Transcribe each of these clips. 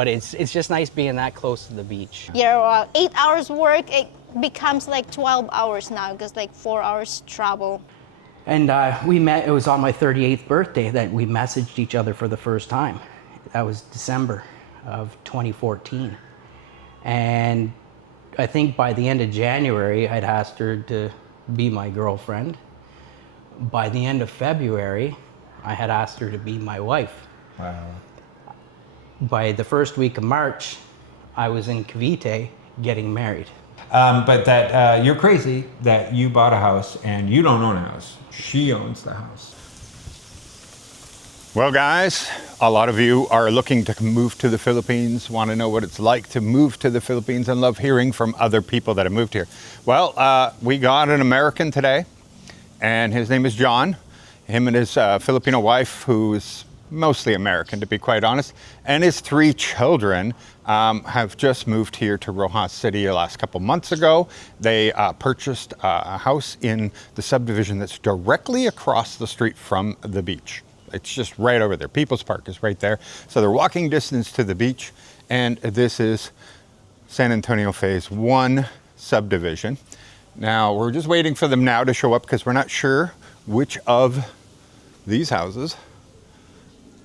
But it's just nice being that close to the beach. Yeah, 8 hours work, it becomes like 12 hours now because like 4 hours travel. And we met, it was on my 38th birthday that we messaged each other for the first time. That was December of 2014. And I think by the end of January, I'd asked her to be my girlfriend. By the end of February, I had asked her to be my wife. Wow. By the first week of March, I was in Cavite getting married. But that you're crazy that you bought a house and you don't own a house. She owns the house. Well, guys, a lot of you are looking to move to the Philippines, want to know what it's like to move to the Philippines, and love hearing from other people that have moved here. Well, we got an American today, and his name is John. Him and his Filipino wife, who's mostly American, to be quite honest, and his 3 children have just moved here to Roxas City the last couple months ago. They purchased a house in the subdivision that's directly across the street from the beach. It's just right over there. People's Park is right there. So they're walking distance to the beach, and this is San Antonio Phase 1 subdivision. Now, we're just waiting for them now to show up because we're not sure which of these houses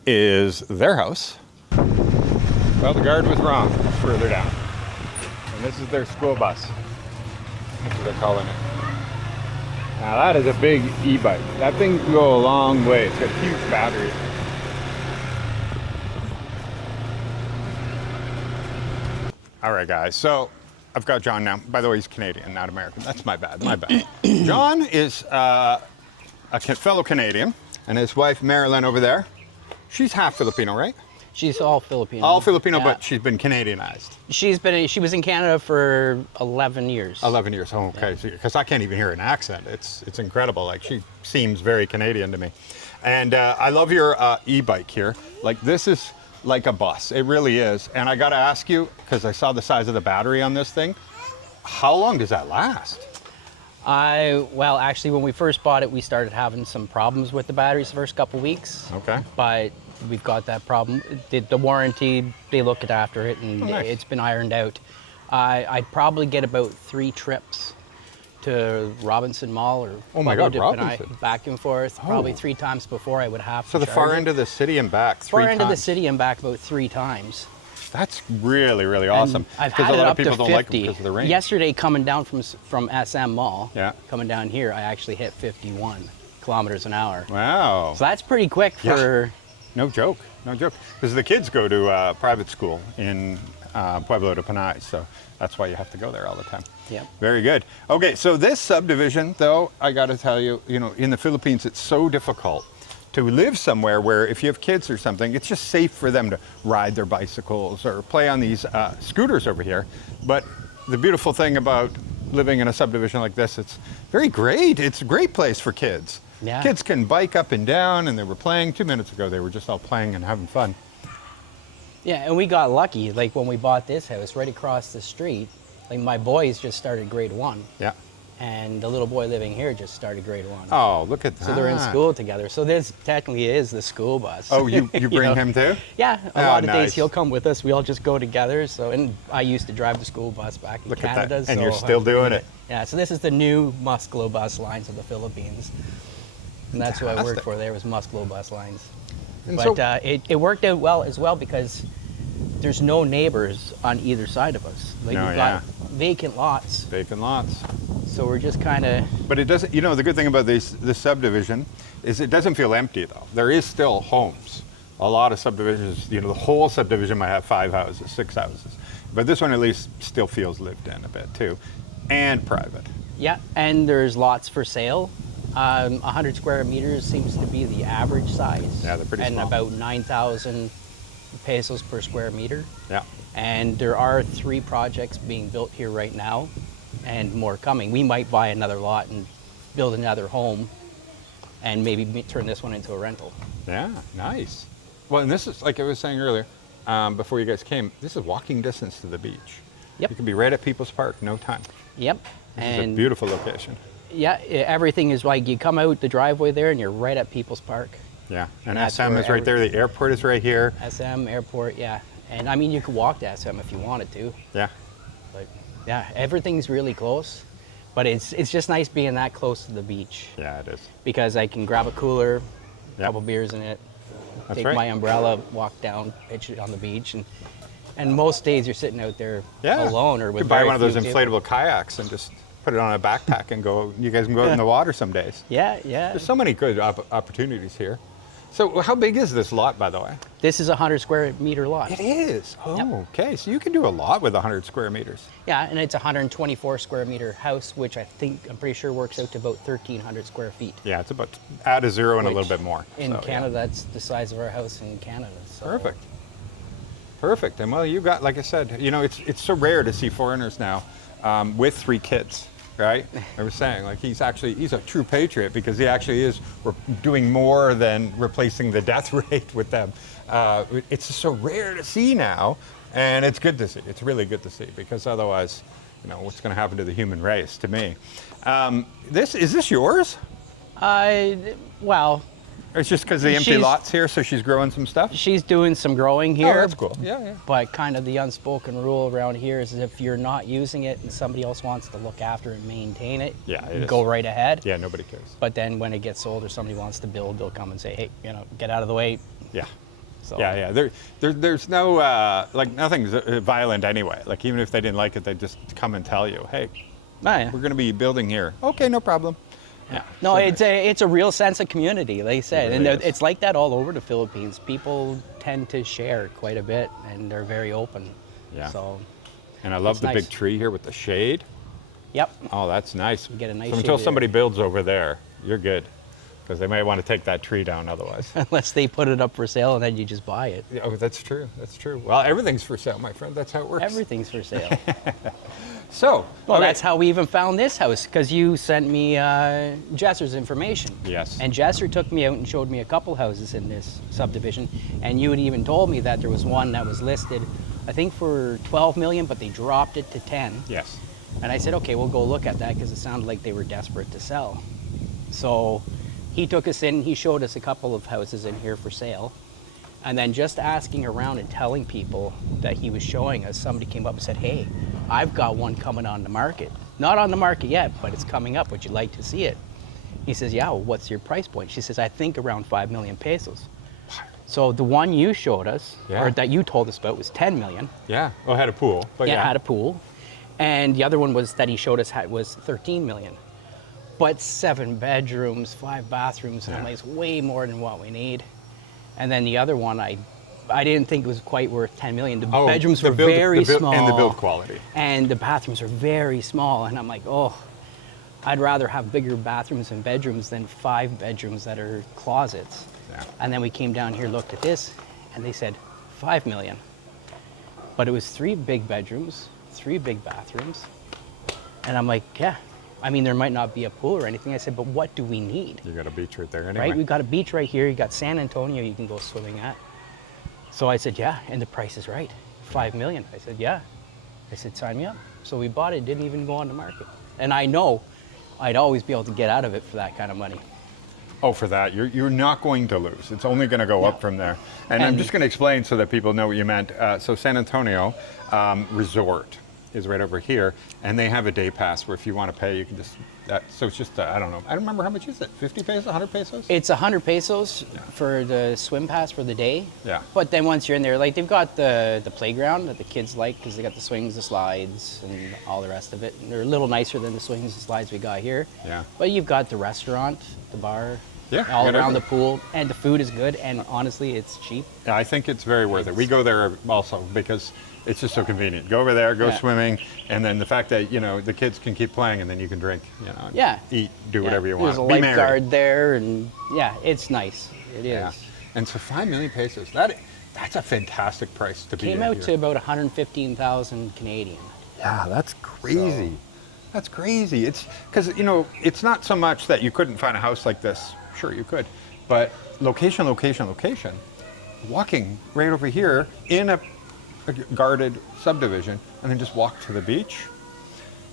is their house. Well, the guard was wrong. It's further down. And this is their school bus. That's what they're calling it. Now that is a big e-bike. That thing can go a long way. It's got huge batteries. All right, guys. So I've got John now. By the way, he's Canadian, not American. That's my bad. My bad. John is a fellow Canadian, and his wife Marilyn over there. She's half Filipino, right? She's all Filipino. All Filipino, yeah. but she's been Canadianized. She was in Canada for 11 years. 11 years. Oh, okay. Because I can't even hear an accent. It's incredible. Like, she seems very Canadian to me. And I love your e-bike here. Like, this is like a bus. It really is. And I got to ask you, because I saw the size of the battery on this thing, how long does that last? Well, actually, when we first bought it, we started having some problems with the batteries the first couple weeks. Okay. But we've got that problem. The warranty, they looked after it, and nice. It's been ironed out. I'd probably get about 3 trips to Robinson Mall or oh my God, Robinson. Back and forth. Oh. Probably 3 times before I would have to. So the far end of the city and back 3 times. Far end of the city and back about 3 times. That's really, really awesome. And I've because had a lot it of up people to don't 50. like them because of the rain. Yesterday, coming down from SM Mall, yeah. coming down here, I actually hit 51 kilometers an hour. Wow. So that's pretty quick for... Yeah. No joke, no joke. Because the kids go to private school in Pueblo de Panay, so that's why you have to go there all the time. Yep. Very good. Okay, so this subdivision, though, I got to tell you, in the Philippines, it's so difficult to live somewhere where if you have kids or something, it's just safe for them to ride their bicycles or play on these scooters over here. But the beautiful thing about living in a subdivision like this, it's very great. It's a great place for kids. Yeah. Kids can bike up and down, and they were playing 2 minutes ago. They were just all playing and having fun. Yeah, and we got lucky. Like when we bought this house right across the street, like my boys just started grade 1. Yeah. And the little boy living here just started grade 1. Oh, look at that. So they're in school together. So this technically is the school bus. Oh, you bring him too? Yeah, a lot of nice. days he'll come with us. We all just go together. So, and I used to drive the school bus back in Canada. At that. And so you're still doing it. Yeah, so this is the new Musclo bus lines of the Philippines. And that's who I worked for there, was Musclo bus lines. And but it worked out well as well because there's no neighbors on either side of us. Like we've got vacant lots. Vacant lots. So we're just kind of... But it doesn't, the good thing about this subdivision is it doesn't feel empty though. There is still homes. A lot of subdivisions, the whole subdivision might have 5 houses, 6 houses. But this one at least still feels lived in a bit too. And private. Yeah, and there's lots for sale. 100 square meters seems to be the average size. Yeah, they're pretty small. And about 9,000 pesos per square meter. Yeah. And there are 3 projects being built here right now and more coming. We might buy another lot and build another home and maybe turn this one into a rental. Yeah, nice. Well, and this is, like I was saying earlier, before you guys came, this is walking distance to the beach. Yep. You can be right at People's Park, no time. Yep. This is a beautiful location. Yeah, everything is like you come out the driveway there and you're right at People's Park. Yeah, and SM is right there, the airport is right here. SM, airport, yeah. And I mean, you could walk to SM if you wanted to. Yeah. But yeah, everything's really close. But it's just nice being that close to the beach. Yeah, it is. Because I can grab a cooler, a Yep. couple beers in it, That's take right. my umbrella, walk down, pitch it on the beach, and most days you're sitting out there Yeah. alone or You with could buy very one of those few people. inflatable kayaks and just put it on a backpack and go. You guys can go out in the water some days. Yeah, yeah. There's so many good opportunities here. So how big is this lot, by the way? This is a 100 square meter lot. It is. Oh, Yep. okay. So you can do a lot with 100 square meters. Yeah, and it's a 124 square meter house, which I'm pretty sure works out to about 1,300 square feet. Yeah, it's about add a zero and a Which, little bit more. In So, yeah. Canada, that's the size of our house in Canada. So. Perfect. Perfect. And well, you got, like I said, you know, it's so rare to see foreigners now with 3 kids, right? I was saying, like, he's a true patriot because he actually is doing more than replacing the death rate with them. It's just so rare to see now, and it's good to see. It's really good to see because otherwise, you know, what's going to happen to the human race? To me, is this yours? Well, Or it's just because the empty She's- lots here, so she's growing some stuff? she's doing some growing here. Oh, that's cool. Yeah, yeah. But kind of the unspoken rule around here is if you're not using it and somebody else wants to look after and maintain it, Yeah, it is. go right ahead. Yeah, nobody cares. But then when it gets sold or somebody wants to build, they'll come and say, hey, get out of the way. Yeah. So Yeah, yeah. There's no, like, nothing's violent anyway. Like, even if they didn't like it, they'd just come and tell you, hey, yeah. we're going to be building here. Okay, no problem. Yeah. No, it's a real sense of community, like I said, really and is. it's like that all over the Philippines. People tend to share quite a bit, and they're very open. Yeah. So, And I love It's the nice. big tree here with the shade. yep. Oh, that's nice. You get a nice So until shade somebody area. builds over there, you're good. Because they might want to take that tree down otherwise. Unless they put it up for sale and then you just buy it. Yeah, oh, that's true. That's true. Well, everything's for sale, my friend. That's how it works. Everything's for sale. So, Well, okay. that's how we even found this house, because you sent me Jesser's information. Yes. And Jesser took me out and showed me a couple houses in this subdivision, and you had even told me that there was one that was listed, I think for 12 million, but they dropped it to 10. Yes. And I said, okay, we'll go look at that, because it sounded like they were desperate to sell. So he took us in, he showed us a couple of houses in here for sale. And then just asking around and telling people that he was showing us, somebody came up and said, hey, I've got one coming on the market. Not on the market yet, but it's coming up. Would you like to see it? He says, yeah, well, what's your price point? She says, I think around 5 million pesos. So the one you showed us, Yeah. or that you told us about, was 10 million. Yeah. Well, I had a pool. But Yeah, yeah. it had a pool. And the other one was that he showed us was 13 million. But 7 bedrooms, 5 bathrooms, and I'm Yeah. like, it's way more than what we need. And then the other one, I didn't think it was quite worth 10 million. The Oh, bedrooms the were build- very the build- small. and the build quality. And the bathrooms are very small. And I'm like, oh, I'd rather have bigger bathrooms and bedrooms than 5 bedrooms that are closets. Yeah. And then we came down here, looked at this, and they said 5 million. But it was 3 big bedrooms, 3 big bathrooms. And I'm like, yeah. I mean, there might not be a pool or anything. I said, but what do we need? You got a beach right there anyway. Right? We've got a beach right here. You got San Antonio you can go swimming at. So I said, yeah, and the price is right. 5 million. I said, yeah. I said, sign me up. So we bought it, didn't even go on the market. And I know I'd always be able to get out of it for that kind of money. Oh, for that, you're not going to lose. It's only going to go up from there. And I'm And- just going to explain so that people know what you meant. So San Antonio Resort is right over here, and they have a day pass where if you want to pay, you can just. So it's just I don't know. I don't remember how much is it. 50 pesos, 100 pesos. It's 100 pesos for the swim pass for the day. Yeah. But then once you're in there, like they've got the playground that the kids like because they got the swings, the slides, and all the rest of it. And they're a little nicer than the swings and slides we got here. Yeah. But you've got the restaurant, the bar, Yeah, all you got around the everything. pool, and the food is good. And honestly, it's cheap. Yeah, I think it's very worth it. We go there also because it's just so convenient. Go over there, go Yeah. swimming, and then the fact that the kids can keep playing, and then you can drink, and Yeah. eat, do Yeah, whatever you want. There's a Be merry. lifeguard there, and yeah, it's nice. It is. Yeah. And so 5 million pesos. That's a fantastic price to be Came in out here. to about 115,000 Canadian. Yeah, that's crazy. That's crazy. It's because it's not so much that you couldn't find a house like this. Sure, you could, but location. Walking right over here in a guarded subdivision, and then just walk to the beach.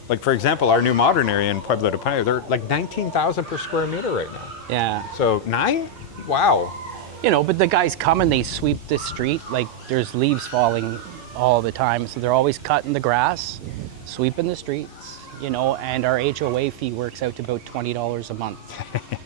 Like for example, our new modern area in Pueblo de Patio, they're like 19,000 per square meter right now. Yeah. So 9? Wow. You know, but the guys come and they sweep the street. Like, there's leaves falling all the time, so they're always cutting the grass, sweeping the streets, you know, and our HOA fee works out to about $20 a month.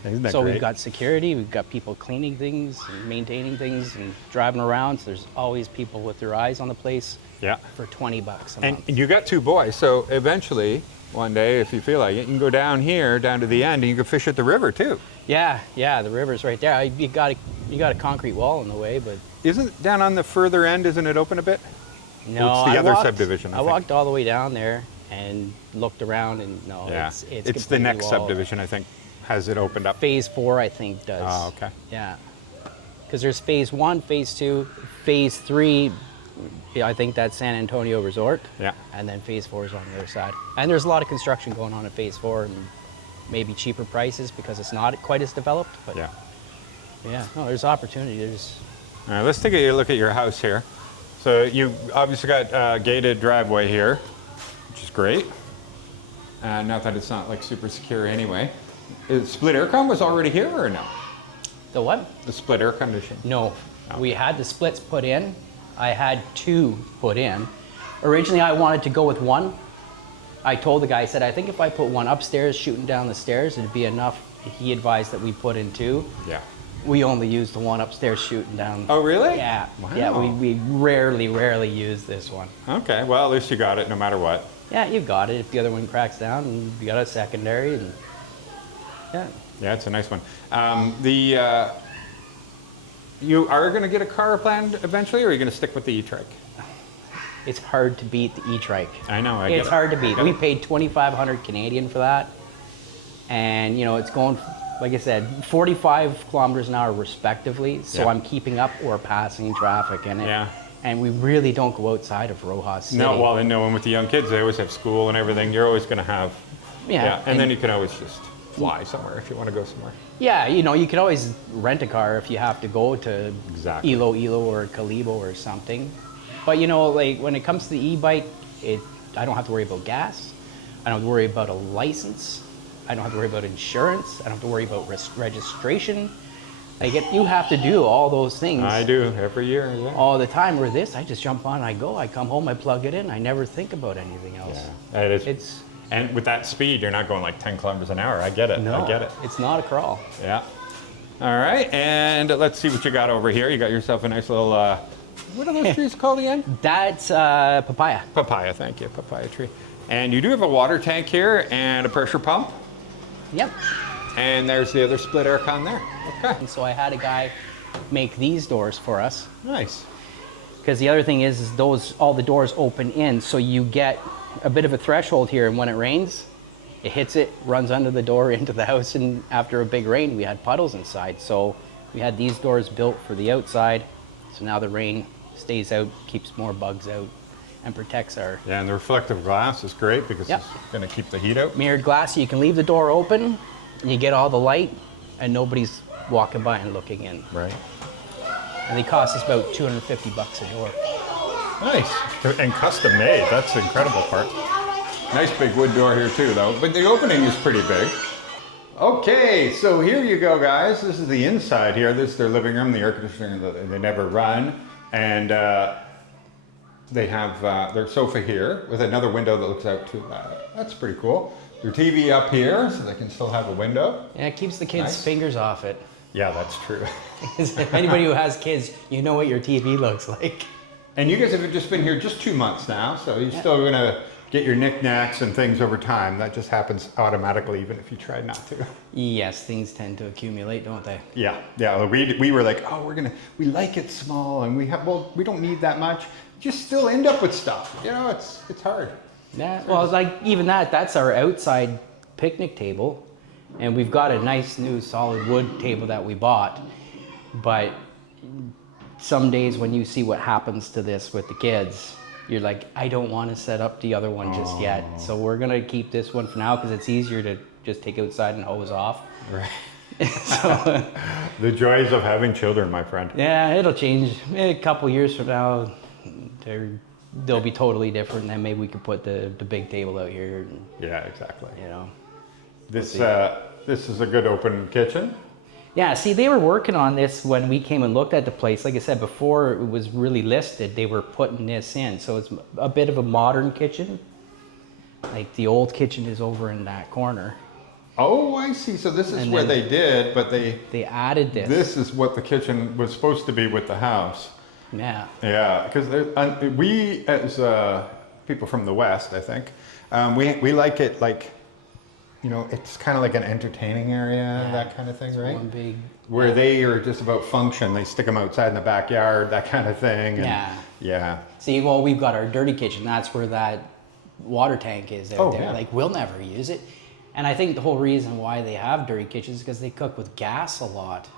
Isn't that So great? we've got security, we've got people cleaning things and maintaining things and driving around, so there's always people with their eyes on the place Yeah. for $20 a And month. you got two boys, so eventually, one day, if you feel like it, you can go down here, down to the end, and you can fish at the river too. Yeah, the river's right there. You got a concrete wall in the way, but Isn't down on the further end, isn't it open a bit? no, It's the I other walked- subdivision, I I think. walked all the way down there and looked around, and no, Yeah. it's It's the completely next walled. subdivision, I think, has it opened up. Phase 4, I think, does. Oh, okay. Yeah, because there's phase 1, phase 2, phase 3. I think that's San Antonio Resort. Yeah. And then phase 4 is on the other side. And there's a lot of construction going on at phase 4, and maybe cheaper prices because it's not quite as developed. But Yeah. yeah, no, there's opportunity. There's All right, let's take a look at your house here. So you obviously got a gated driveway here, which is great. Not that it's not like super secure anyway. Is split aircon was already here or no? the what? The split air condition. No, we had the splits put in. I had 2 put in. Originally, I wanted to go with 1. I told the guy, I said, I think if I put 1 upstairs shooting down the stairs, it'd be enough. He advised that we put in 2. Yeah. We only used the 1 upstairs shooting down. Oh, really? Yeah. Wow. Yeah, we rarely use this one. Okay, well, at least you got it no matter what. Yeah, you've got it. If the other one cracks down, and you got a secondary, and yeah. Yeah, it's a nice one. You are going to get a car planned eventually, or are you going to stick with the e-trike? It's hard to beat the e-trike. I know, I get It's it. hard to beat. I get We it. paid 2,500 Canadian for that, and you know it's going, like I said, 45 kilometers an hour respectively. So Yeah. I'm keeping up or passing traffic in it. Yeah. And we really don't go outside of Roxas City. No, well, and knowing with the young kids, they always have school and everything. You're always going to have. Yeah, And then you can always just fly somewhere if you want to go somewhere. Yeah, you know, you could always rent a car if you have to go to Exactly. Ilo or Calibo or something. But you know, like when it comes to the e-bike, I don't have to worry about gas. I don't have to worry about a license. I don't have to worry about insurance. I don't have to worry about registration. You have to do all those things I do every year. Yeah. all the time. Where this, I just jump on, I go, I come home, I plug it in. I never think about anything else. Yeah, it is. It's And with that speed, you're not going like 10 kilometers an hour. I get it. no, I get it. it's not a crawl. Yeah. All right, and let's see what you got over here. You got yourself a nice little, what are those trees called again? That's papaya. Papaya, thank you, papaya tree. And you do have a water tank here and a pressure pump. Yep. And there's the other split aircon there. Okay, And so I had a guy make these doors for us. nice. Because the other thing is all the doors open in, so you get a bit of a threshold here, and when it rains, it hits it, runs under the door into the house, and after a big rain, we had puddles inside. So we had these doors built for the outside, so now the rain stays out, keeps more bugs out, and protects our Yeah, and the reflective glass is great because Yep. it's going to keep the heat out. mirrored glass. So you can leave the door open, and you get all the light, and nobody's walking by and looking in. Right. And they cost us about $250 a door. Nice. And custom made. That's the incredible part. Nice big wood door here too, though. But the opening is pretty big. Okay, so here you go, guys. This is the inside here. This is their living room, the air conditioner they never run. And they have their sofa here with another window that looks out to that's pretty cool. Their TV up here, so they can still have a window. Yeah, it keeps the kids' Nice. fingers off it. Yeah, that's true. Anybody who has kids, you know what your TV looks like. And you guys have just been here just 2 months now, so you're still gonna get your knickknacks and things over time. That just happens automatically, even if you try not to. Yes, things tend to accumulate, don't they? Yeah. We were like, oh, we like it small, and we don't need that much. You just still end up with stuff. You know, it's hard. Yeah. Well, it's like even that's our outside picnic table, and we've got a nice new solid wood table that we bought. But some days when you see what happens to this with the kids, you're like, I don't want to set up the other one just yet. So we're gonna keep this one for now because it's easier to just take outside and hose off. Right. So The joys of having children, my friend. yeah, it'll change. A couple years from now, they'll be totally different. Then maybe we could put the big table out here. And, Yeah, exactly. you know. This is a good open kitchen. Yeah, see, they were working on this when we came and looked at the place. Like I said, before it was really listed, they were putting this in. So it's a bit of a modern kitchen. Like the old kitchen is over in that corner. Oh, I see. So this is And where then they did, but They added this. this is what the kitchen was supposed to be with the house. Yeah. Yeah, because we as people from the West, I think, we like it like, you know, it's kind of like an entertaining area, that kind of thing, right? One big. Where they are just about function. They stick them outside in the backyard, that kind of thing. And Yeah. Yeah. See, well, we've got our dirty kitchen. That's where that water tank is out there. Yeah. Like, we'll never use it. And I think the whole reason why they have dirty kitchens is because they cook with gas a lot.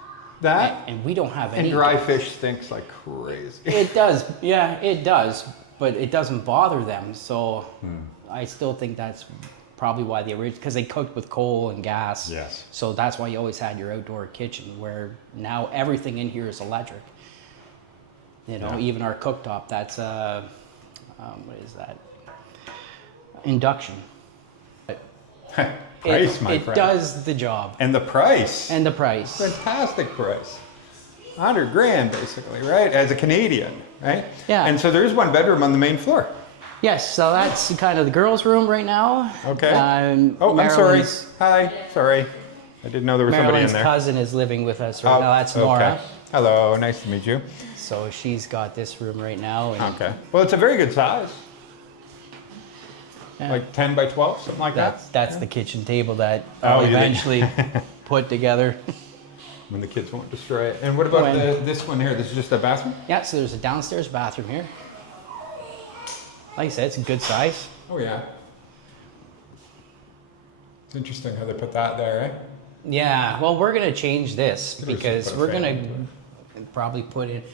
That And we don't have any. and dry fish stinks like crazy. It does. Yeah, it does. But it doesn't bother them. So I still think that's probably why the original, because they cooked with coal and gas. Yes. So that's why you always had your outdoor kitchen, where now everything in here is electric. You know, even our cooktop, that's what is that? Induction. Price, my it friend. does the job. And the price. And the price. Fantastic price. 100 grand basically, right? As a Canadian, right? Yeah. And so there's one bedroom on the main floor. Yes, so that's kind of the girls' room right now. Okay. Oh, I'm sorry. Hi. Sorry. I didn't know there was somebody in Marilyn's there. cousin is living with us right now. That's okay. Nora. Hello. Nice to meet you. So she's got this room right now. And Okay. Well, it's a very good size. Yeah. Like 10 by 12, something like that. That's the kitchen table that Oh, I'll you did. eventually put together. When the kids won't destroy it. And what about this one here? This is just a bathroom? Yeah, so there's a downstairs bathroom here. Like I said, it's a good size. Oh, yeah. It's interesting how they put that there, eh? Yeah, well, we're gonna change this Maybe we should because put a we're fan gonna probably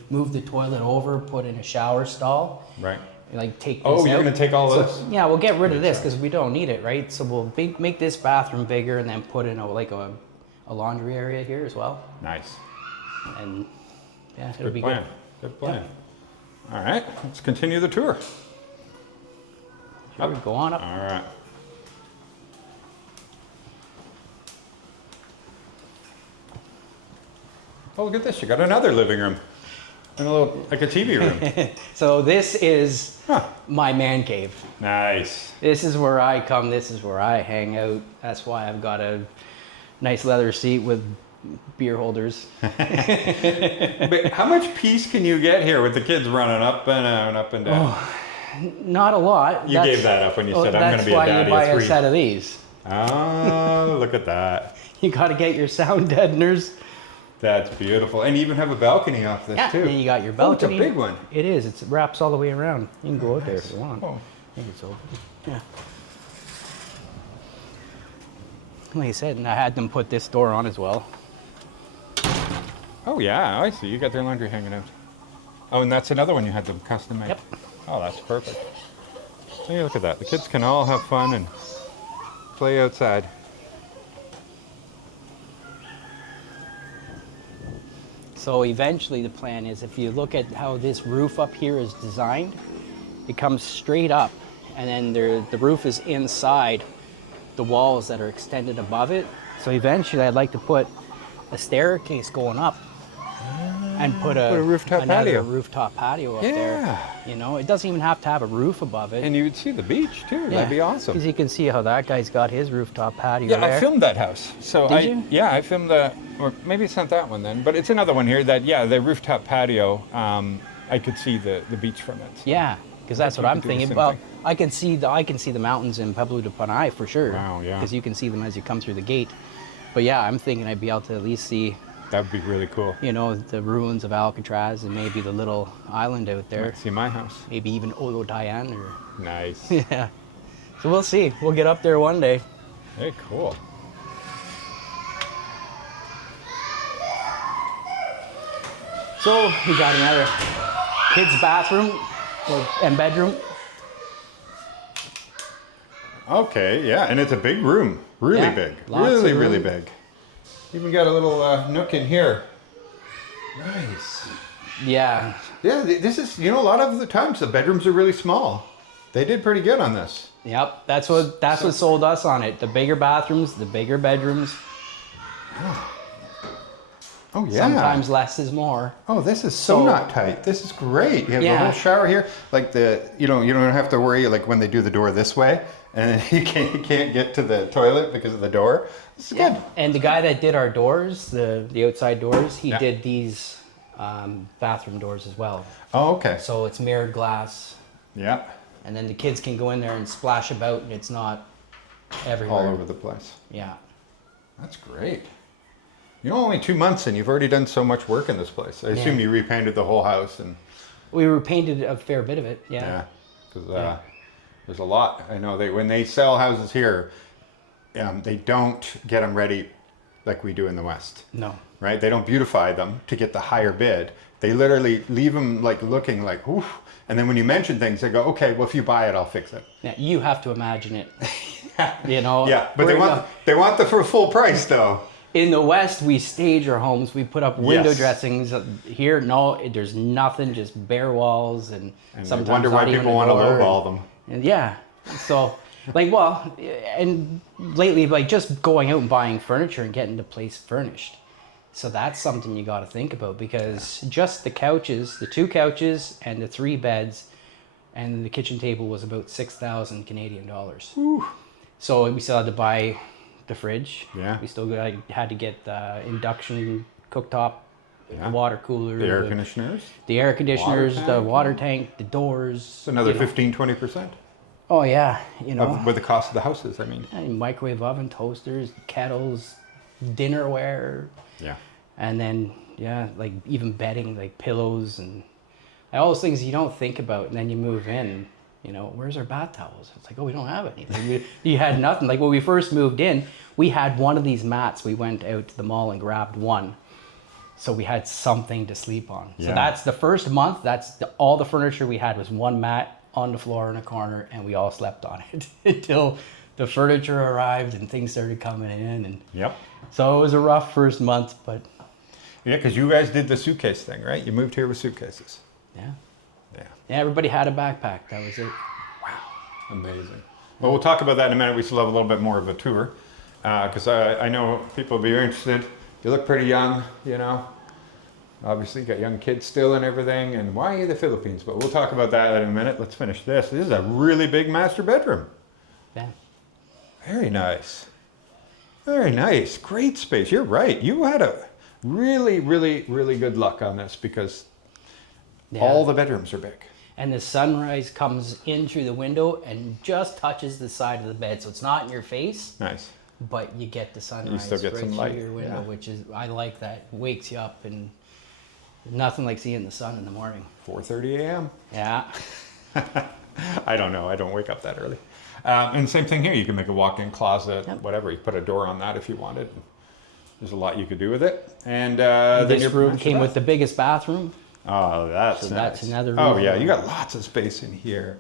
move the toilet over, put in a shower stall. Right. Like take this Oh, you're out. going to take all this? Yeah, we'll get rid of this because we don't need it, right? So we'll make this bathroom bigger and then put in a laundry area here as well. Nice. And yeah, it'll Good be plan. Good plan. All right, let's continue the tour. good. Sure, go on up. All right. Oh, look at this. You got another living room. And a little, like a TV room. So this is my man cave. Nice. This is where I come. This is where I hang out. That's why I've got a nice leather seat with beer holders. But how much peace can you get here with the kids running up and down, up and down? Not a lot. You gave that up when you said, I'm going to be a daddy That's why you buy of a three. set of these. Oh, look at that. You got to get your sound deadeners. That's beautiful. And you even have a balcony off this, Yeah, too. and you got your Oh, it's a balcony. big one. It is. It wraps all the way around. You can go out there Nice. if you want. Oh. I think it's open. Yeah. Like I said, and I had them put this door on as well. Oh, yeah, I see. You got their laundry hanging out. Oh, and that's another one you had them custom made. Yep. Oh, that's perfect. Hey, look at that. The kids can all have fun and play outside. So eventually the plan is, if you look at how this roof up here is designed, it comes straight up and then the roof is inside the walls that are extended above it. So eventually I'd like to put a staircase going up and put a rooftop another patio. rooftop patio up Yeah. there. You know, it doesn't even have to have a roof above it. And you would see the beach, too. That'd be awesome. Because you can see how that guy's got his rooftop patio Yeah, there. I filmed that house. So Did you? Yeah, I filmed or maybe it's not that one then, but it's another one here that, yeah, the rooftop patio, I could see the beach from it. Yeah, because that's you what I'm could do the thinking. same Well, thing. I can see the mountains in Pueblo de Panay for sure. Wow, yeah. Because you can see them as you come through the gate. But yeah, I'm thinking I'd be able to at least see, That would be really cool. you know, the ruins of Alcatraz and maybe the little island out there. See my house. Maybe even Olodayan or Nice. yeah. So we'll see. We'll get up there one day. Hey, cool. So we got another kids' bathroom and bedroom. Okay, yeah, and it's a big room. Really Yeah, big. lots Really, of really room. big. Even got a little nook in here. Nice. Yeah. Yeah, this is, you know, a lot of the times the bedrooms are really small. They did pretty good on this. Yep. That's what sold us on it. The bigger bathrooms, the bigger bedrooms. Oh, yeah. Sometimes less is more. Oh, this is so not tight. This is great. You have the Yeah. whole shower here. Like you don't have to worry like when they do the door this way and you can't get to the toilet because of the door. It's good. And the guy that did our doors, the outside doors, he Yeah. did these bathroom doors as well. Oh, okay. So it's mirrored glass, Yeah. and then the kids can go in there and splash about, and it's not everywhere. All over the place. Yeah. That's great. Only 2 months and you've already done so much work in this place. I assume you repainted the whole house and We repainted a fair bit of it. Yeah. yeah, because there's a lot. I know when they sell houses here, they don't get them ready like we do in the West. No. Right? They don't beautify them to get the higher bid. They literally leave them like looking like, oof. And then when you mention things, they go, okay, well, if you buy it, I'll fix it. Yeah, you have to imagine it. Yeah, but We're they want the for full price though. in the West, we stage our homes. We put up window Yes. dressings. Here, no, there's nothing, just bare walls, and And sometimes I wonder why not even people a want to door. lowball them. And yeah, so and lately, like just going out and buying furniture and getting the place furnished. So that's something you got to think about, because just the couches, the 2 couches and the 3 beds, and the kitchen table was about 6,000 Canadian dollars. So we still had to buy the fridge. Yeah. We still had to get the induction cooktop, Yeah. water cooler, The air conditioners. the air conditioners, the tank. water tank, the doors. It's another you know. 15-20% Oh yeah, of what the cost of the house is. I mean. And microwave oven, toasters, kettles, dinnerware, Yeah. and then like even bedding, like pillows and all those things you don't think about. And then you move in, where's our bath towels? It's like, oh, we don't have anything. You had nothing. Like when we first moved in, we had one of these mats. We went out to the mall and grabbed one, so we had something to sleep on. So Yeah. that's the first month. All the furniture we had was one mat on the floor in a corner, and we all slept on it until the furniture arrived and things started coming in. And Yep. so it was a rough first month, but Yeah, because you guys did the suitcase thing, right? You moved here with suitcases. yeah. Yeah. Yeah, everybody had a backpack. That was it. Amazing. Well, we'll talk about that in a minute. We still have a little bit more of a tour because I know people will be interested. You look pretty young, Obviously, you got young kids still and everything. And why are you the Philippines? But we'll talk about that in a minute. Let's finish this. This is a really big master bedroom. Yeah. Very nice. Very nice. Great space. You're right. You had a really, really, really good luck on this because all the bedrooms are big. And the sunrise comes in through the window and just touches the side of the bed. So it's not in your face, Nice. but you get the sunrise still get right some through light, your window, yeah. which is, I like that. Wakes you up, and nothing like seeing the sun in the morning. 4:30 a.m. Yeah. I don't know. I don't wake up that early. And same thing here. You can make a walk-in closet, Yep. whatever. You put a door on that if you wanted. There's a lot you could do with it. And This room came with the biggest bathroom. Oh, that's So nice. that's another Oh, room. yeah. You got lots of space in here.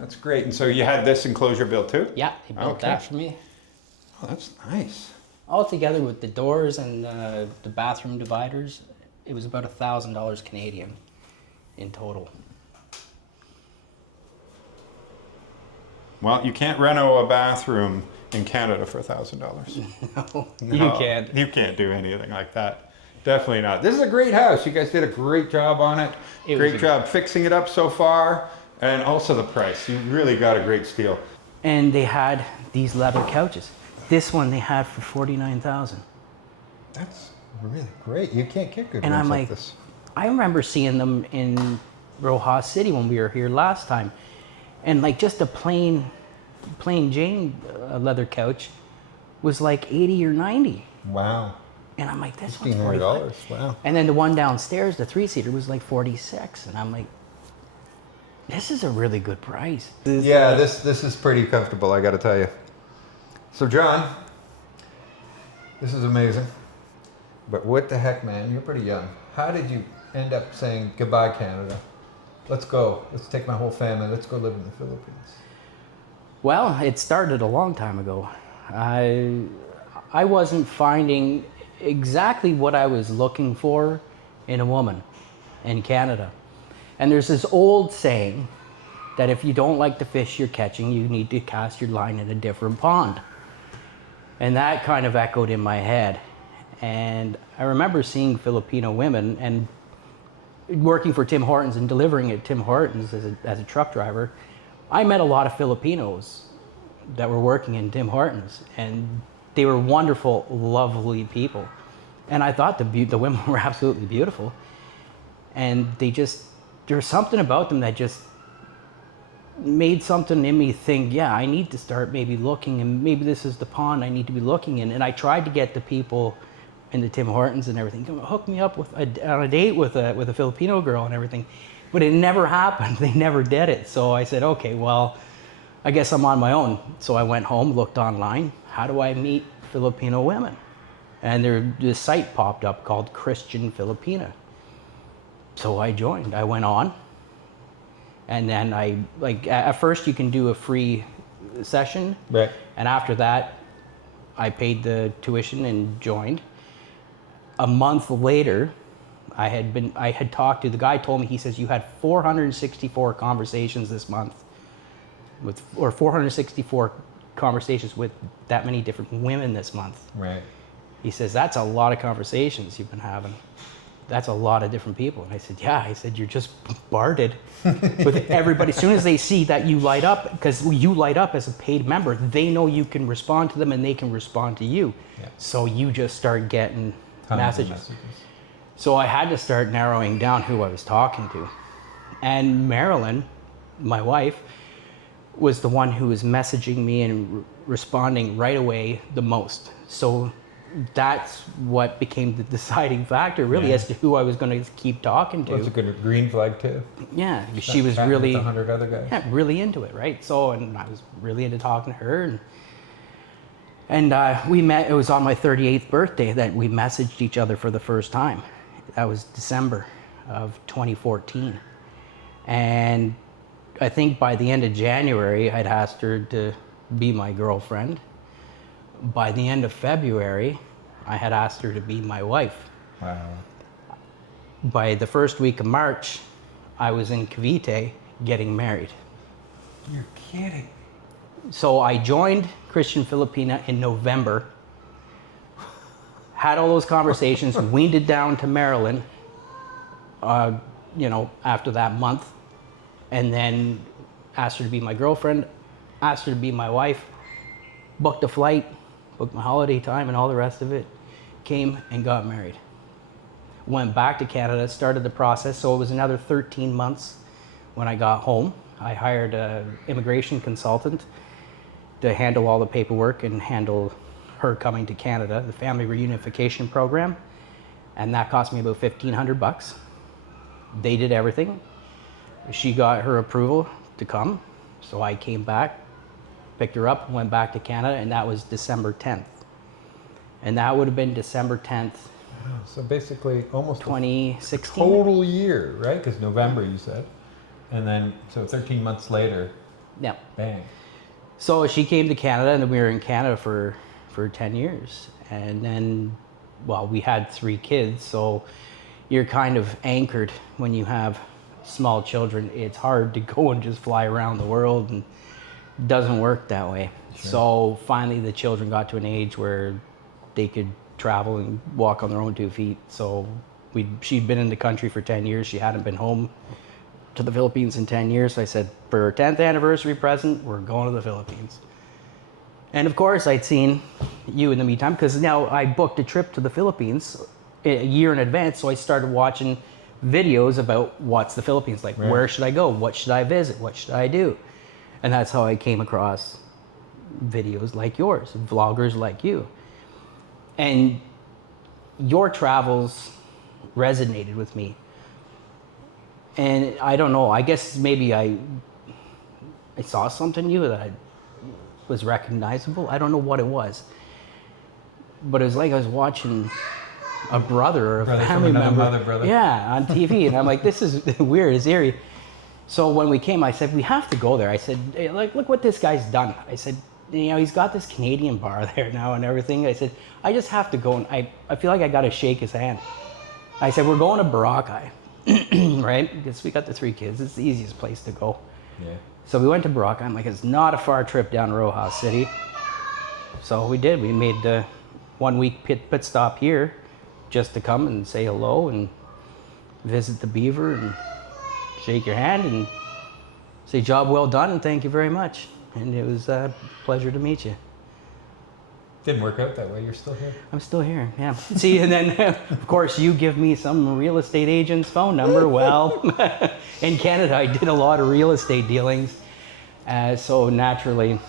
That's great. And so you had this enclosure built too? Yeah, he built Okay. that for me. Oh, that's nice. All together with the doors and the bathroom dividers, it was about $1,000 Canadian in total. Well, you can't reno a bathroom in Canada for $1,000. No, No, you can't. You can't do anything like that. Definitely not. This is a great house. You guys did a great job on it. It was Great a- job fixing it up so far. And also the price. You really got a great steal. And they had these leather couches. This one they had for $49,000. That's really great. You can't get good And ones I'm like like, this. I remember seeing them in Roxas City when we were here last time. And like just a plain Jane leather couch was like 80 or 90. Wow. And I'm like, this one's $1,500. $45. Wow. And then the one downstairs, the 3-seater, was like 46. And I'm like, this is a really good price. Yeah, this is pretty comfortable, I got to tell you. So, John, this is amazing. But what the heck, man? You're pretty young. How did you end up saying goodbye, Canada? Let's go. Let's take my whole family. Let's go live in the Philippines. Well, it started a long time ago. I wasn't finding exactly what I was looking for in a woman in Canada. And there's this old saying that if you don't like the fish you're catching, you need to cast your line in a different pond. And that kind of echoed in my head. And I remember seeing Filipino women and working for Tim Hortons and delivering at Tim Hortons as a truck driver. I met a lot of Filipinos that were working in Tim Hortons, and they were wonderful, lovely people. And I thought the women were absolutely beautiful. And there was something about them that just made something in me think, yeah, I need to start maybe looking, and maybe this is the pond I need to be looking in. And I tried to get the people in the Tim Hortons and everything, hook me up on a date with a Filipino girl and everything. But it never happened. They never did it. So I said, okay, well, I guess I'm on my own. So I went home, looked online. How do I meet Filipino women? And this site popped up called Christian Filipina. So I joined. I went on. And then at first you can do a free session. Right. And after that, I paid the tuition and joined. A month later, I had talked to the guy. Told me, he says, you had 464 conversations this month, or 464 conversations with that many different women this month. Right. He says, that's a lot of conversations you've been having. That's a lot of different people. And I said, yeah. I said, you're just bombarded with everybody. As soon as they see that you light up, because you light up as a paid member, they know you can respond to them and they can respond to you. Yeah. So you just start getting Tons of messages. So I had to start narrowing down who I was talking to. And Marilyn, my wife, was the one who was messaging me and responding right away the most. So that's what became the deciding factor, really, as to who I was going to keep talking to. Well, that's a good green flag too. Yeah, she was Chatting really, with 100 other guys. really into it, right? So, and I was really into talking to her, and we met. It was on my 38th birthday that we messaged each other for the first time. That was December of 2014, and I think by the end of January, I'd asked her to be my girlfriend. By the end of February, I had asked her to be my wife. Wow. By the first week of March, I was in Cavite getting married. You're kidding. So I joined Christian Filipina in November, had all those conversations, weaned it down to Maryland, after that month, and then asked her to be my girlfriend, asked her to be my wife, booked a flight, booked my holiday time and all the rest of it, came and got married. Went back to Canada, started the process, so it was another 13 months when I got home. I hired an immigration consultant to handle all the paperwork and handle her coming to Canada, the family reunification program, and that cost me about $1,500. They did everything. She got her approval to come, so I came back, picked her up, went back to Canada, and that was December 10th. And that would have been December 10th, Wow. So basically almost 2016. a total year, right? Because November you said. And then, so 13 months later, Yeah. bang. So she came to Canada, and we were in Canada for 10 years. And then, well, we had 3 kids, so you're kind of anchored when you have small children. It's hard to go and just fly around the world, and it doesn't work that way. Sure. So finally the children got to an age where they could travel and walk on their own 2 feet. So she'd been in the country for 10 years. She hadn't been home to the Philippines in 10 years. So I said, for her 10th anniversary present, we're going to the Philippines. And of course, I'd seen you in the meantime, because now I booked a trip to the Philippines a year in advance. So I started watching videos about what's the Philippines like. Right. Where should I go? What should I visit? What should I do? And that's how I came across videos like yours, vloggers like you. And your travels resonated with me. And I don't know, I guess maybe I saw something in you that was recognizable. I don't know what it was. But it was like I was watching a brother or a Brother from family another member. mother, brother. Yeah, on TV. And I'm like, this is weird, it's eerie. So when we came, I said, we have to go there. I said, hey, look what this guy's done. I said, he's got this Canadian bar there now and everything. I said, I just have to go, and I feel like I got to shake his hand. I said, we're going to Boracay, right? Because we got the 3 kids. It's the easiest place to go. Yeah. So we went to Boracay. I'm like, it's not a far trip down to Roxas City. So we did. We made the 1 week pit stop here just to come and say hello and visit the beaver and shake your hand and say job well done and thank you very much. And it was a pleasure to meet you. Didn't work out that way. You're still here. I'm still here, yeah. See, and then of course you give me some real estate agent's phone number. Well, in Canada I did a lot of real estate dealings, so naturally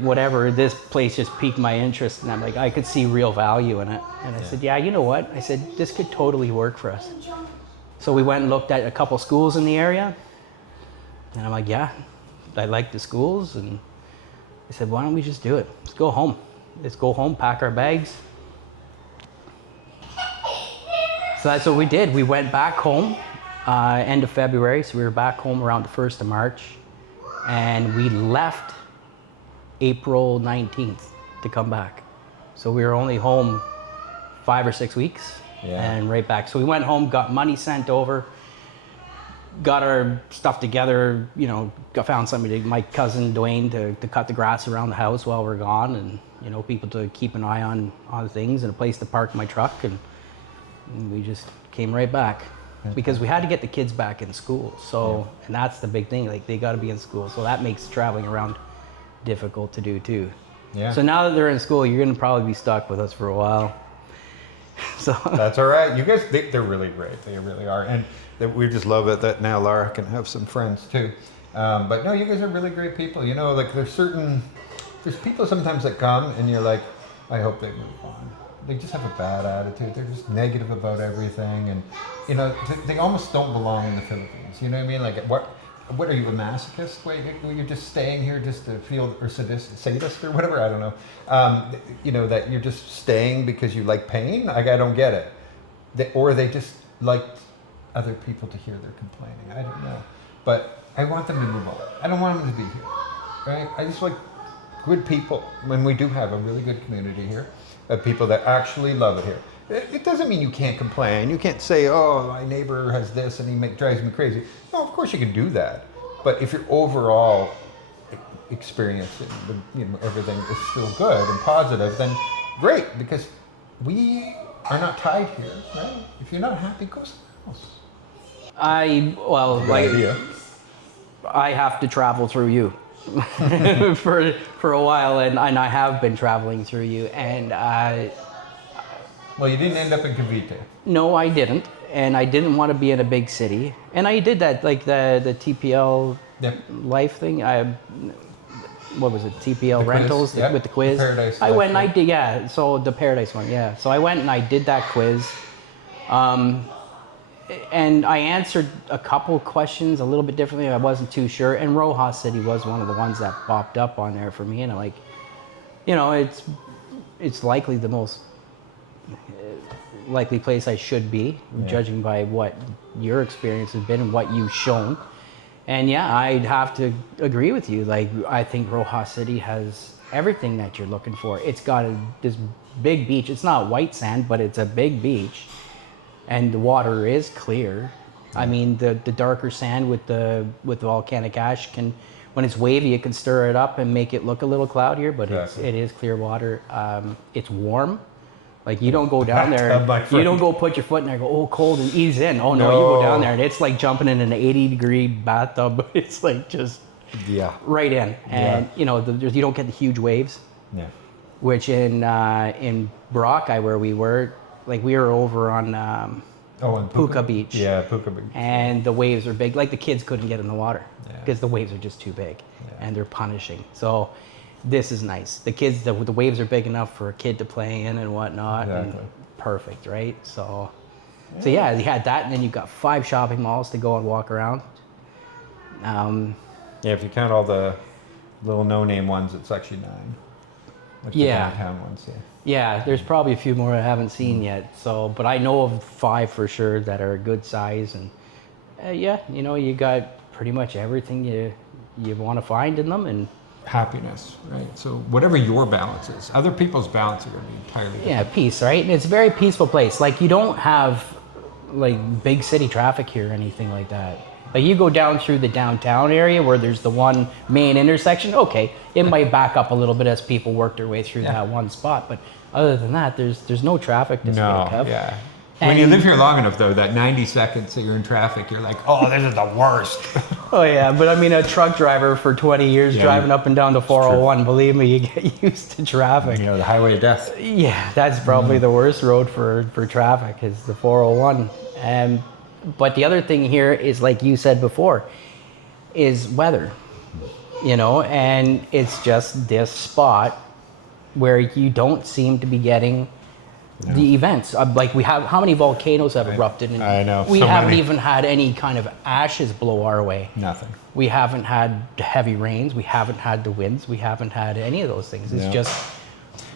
whatever, this place just piqued my interest, and I'm like, I could see real value in it. And I said, yeah, you know what? I said, this could totally work for us. So we went and looked at a couple schools in the area, and I'm like, yeah, I like the schools, and I said, why don't we just do it? Let's go home. Let's go home, pack our bags. So that's what we did. We went back home end of February, so we were back home around the 1st of March, and we left April 19th to come back. So we were only home 5 or 6 weeks and right back. So we went home, got money sent over, got our stuff together, you know, found somebody, my cousin Dwayne, to cut the grass around the house while we're gone, and, you know, people to keep an eye on things and a place to park my truck, and we just came right back. Because we had to get the kids back in school. So, and that's the big thing, like they got to be in school. So that makes traveling around difficult to do too. Yeah. So now that they're in school, you're going to probably be stuck with us for a while. So that's all right. You guys, they're really great. They really are. And we just love it that now Lara can have some friends too. But no, you guys are really great people. You know, like there's people sometimes that come and you're like, I hope they move on. They just have a bad attitude. They're just negative about everything, and you know they almost don't belong in the Philippines. You know what I mean? Like, what are you, a masochist? Wait, you're just staying here just to feel, or sadist or whatever. I don't know. You know, that you're just staying because you like pain. Like, I don't get it. Or they just like other people to hear their complaining. I don't know. But I want them to move on. I don't want them to be here. Right? I just like good people. When we do have a really good community here. Of people that actually love it here. It doesn't mean you can't complain. You can't say, oh, my neighbor has this and he drives me crazy. No, of course you can do that. But if your overall experience, everything is still good and positive, then great, because we are not tied here, right? If you're not happy, go somewhere else. I have to travel through you. for a while, and I have been traveling through you, and well, you didn't end up in Cavite. No, I didn't, and I didn't want to be in a big city, and I did that, like the TPL life thing. What was it, TPL the rentals quiz. with the quiz. The Paradise I went and I quiz. did, so the Paradise one, so I went and I did that quiz. And I answered a couple questions a little bit differently. I wasn't too sure. And Roxas City was one of the ones that popped up on there for me. And I'm like, you know, it's likely the most likely place I should be, judging by what your experience has been and what you've shown. And yeah, I'd have to agree with you. Like, I think Roxas City has everything that you're looking for. It's got this big beach. It's not white sand, but it's a big beach. And the water is clear. I mean, the darker sand with the volcanic ash can, when it's wavy, it can stir it up and make it look a little cloudier. But it is clear water. It's warm. Like, you don't go down there. You don't go put your foot in there and go, oh, cold, and ease in. Oh no, you go down there and it's like jumping in an 80-degree bathtub. It's like just right in. And you know, you don't get the huge waves. Yeah. Which in Boracay, where we were. Like, we were over on Puka Beach. Yeah, Puka Beach. And the waves are big. Like, the kids couldn't get in the water because the waves are just too big and they're punishing. So this is nice. The kids, the waves are big enough for a kid to play in and whatnot. Exactly. And perfect, right? So yeah, you had that, and then you've got 5 shopping malls to go and walk around. If you count all the little no-name ones, it's actually 9. Like the downtown ones, Yeah, there's probably a few more I haven't seen yet. So, but I know of 5 for sure that are a good size, and you know, you got pretty much everything you want to find in them, and happiness, right? So whatever your balance is, other people's balance are going to be entirely different. Yeah, peace, right? And it's a very peaceful place. Like, you don't have like big city traffic here or anything like that. Like you go down through the downtown area where there's the one main intersection, okay, it might back up a little bit as people work their way through that one spot. But other than that, there's no traffic to speak of. Yeah. When you live here long enough, though, that 90 seconds that you're in traffic, you're like, oh, this is the worst. Oh yeah, but I mean, a truck driver for 20 years driving up and down the 401, believe me, you get used to traffic. You know, the highway of death. Yeah, that's probably the worst road for traffic is the 401. But the other thing here is, like you said before, is weather. You know, and it's just this spot where you don't seem to be getting the events. Like we have, how many volcanoes have erupted? And I know. We so haven't many. even had any kind of ashes blow our way. Nothing. We haven't had heavy rains. We haven't had the winds. We haven't had any of those things. It's just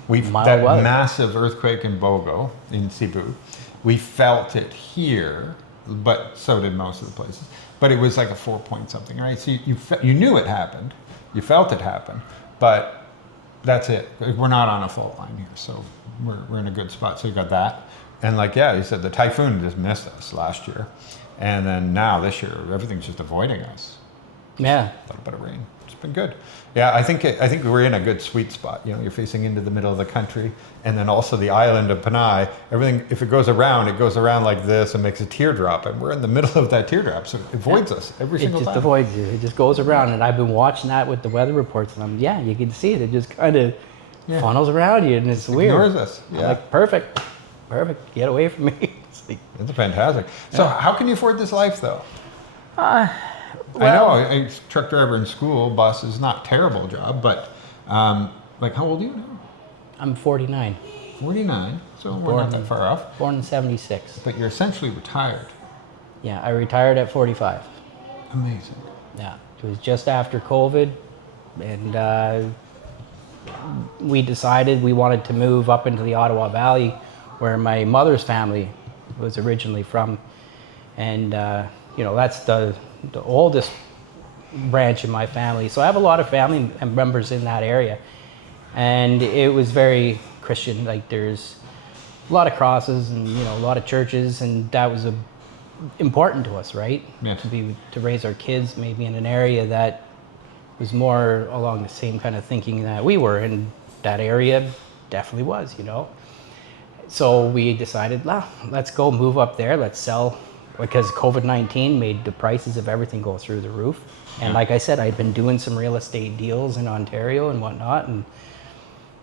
mild that weather. massive earthquake in Bogo, in Cebu, we felt it here, but so did most of the places. But it was like a 4 point something, right? So you knew it happened, you felt it happen, but that's it. We're not on a fault line here, so we're in a good spot. So you got that, and like you said, the typhoon just missed us last year, and then now this year everything's just avoiding us. Yeah. A little bit of rain. It's been good. Yeah, I think we're in a good sweet spot. You know, you're facing into the middle of the country, and then also the island of Panay. Everything, if it goes around like this and makes a teardrop, and we're in the middle of that teardrop, so it avoids us every single It just time. avoids you. It just goes around, and I've been watching that with the weather reports, and you can see it. It just kind of funnels around you, and it's weird. Ignores us. I'm Yeah, like, perfect, get away from me. It's like, it's fantastic. So how can you afford this life, though? well- I know, a truck driver in school, bus is not a terrible job, but like, how old are you now? I'm 49, 49. So we're not that far off. born in 76. But you're essentially retired. Yeah, I retired at 45. Amazing. Yeah, it was just after COVID, and we decided we wanted to move up into the Ottawa Valley, where my mother's family was originally from, and that's the oldest branch in my family. So I have a lot of family members in that area, and it was very Christian. Like there's a lot of crosses and a lot of churches, and that was important to us, right? Yes. To raise our kids maybe in an area that was more along the same kind of thinking that we were, and that area definitely was, So we decided, let's go move up there, let's sell, because COVID-19 made the prices of everything go through the roof. And like I said, I'd been doing some real estate deals in Ontario and whatnot, and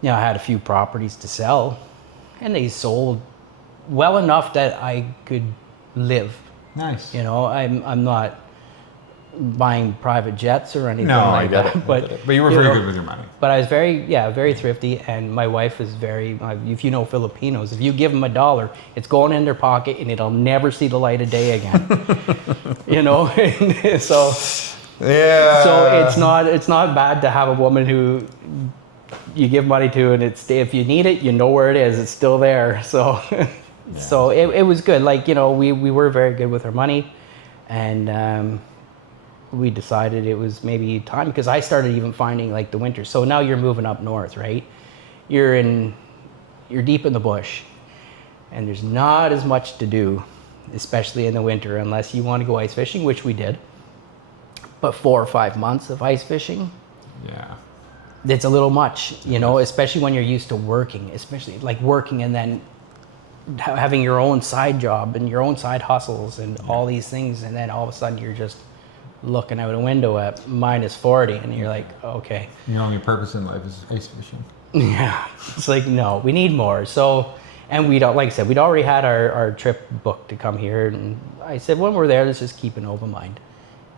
I had a few properties to sell, and they sold well enough that I could live. Nice. I'm not buying private jets or anything No, like I get that. it. But you were very good with your money. But I was very thrifty, and my wife is very. If you know Filipinos, if you give them $1, it's going in their pocket, and it'll never see the light of day again. So Yeah. So it's not bad to have a woman who you give money to, and if you need it, you know where it is. It's still there. So so it was good. Like we were very good with our money, and we decided it was maybe time, because I started even finding like the winter. So now you're moving up north, right? You're deep in the bush, and there's not as much to do, especially in the winter, unless you want to go ice fishing, which we did. But 4 or 5 months of ice fishing, it's a little much, especially when you're used to working, especially like working and then having your own side job and your own side hustles and all these things, and then all of a sudden you're just looking out a window at -40, and you're like, okay. Your only purpose in life is ice fishing. Yeah, it's like, no, we need more. So, and we don't, like I said, we'd already had our trip booked to come here, and I said, when we're there, let's just keep an open mind